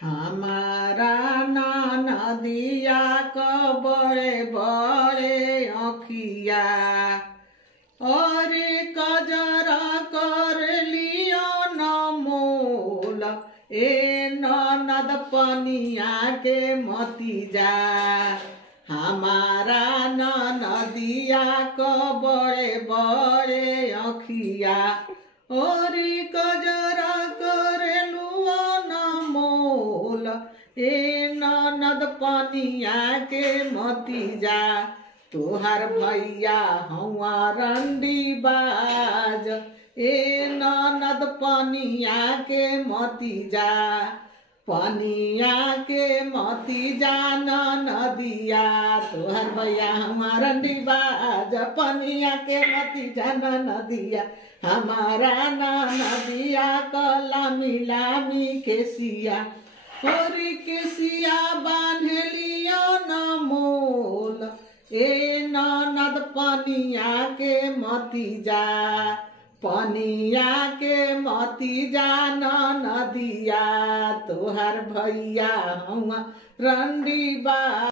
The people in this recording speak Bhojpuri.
हमारा नदिया क बड़े बड़े अखिया और कजरा कर लियो न मोल ए ननद पनिया के मती जा। हमारा नदिया क बड़े बड़े अखिया और कजरा कर लुआ न मोल ए ननद पनिया के मती जा। तोहर भैया हुआ रंडी बाज ए ननद पनिया के मती जा। पनिया के मती जा नदिया तोहर भैया हुआ रंडी बाज पनिया के मती जा नदिया। हमारा नदिया कला मिलामी केसिया और केसिया बांध लियो न मोल ए ननद पनिया के मती जा। पनिया के मती जा नदिया तोहर भैया हुआ रंडी बा।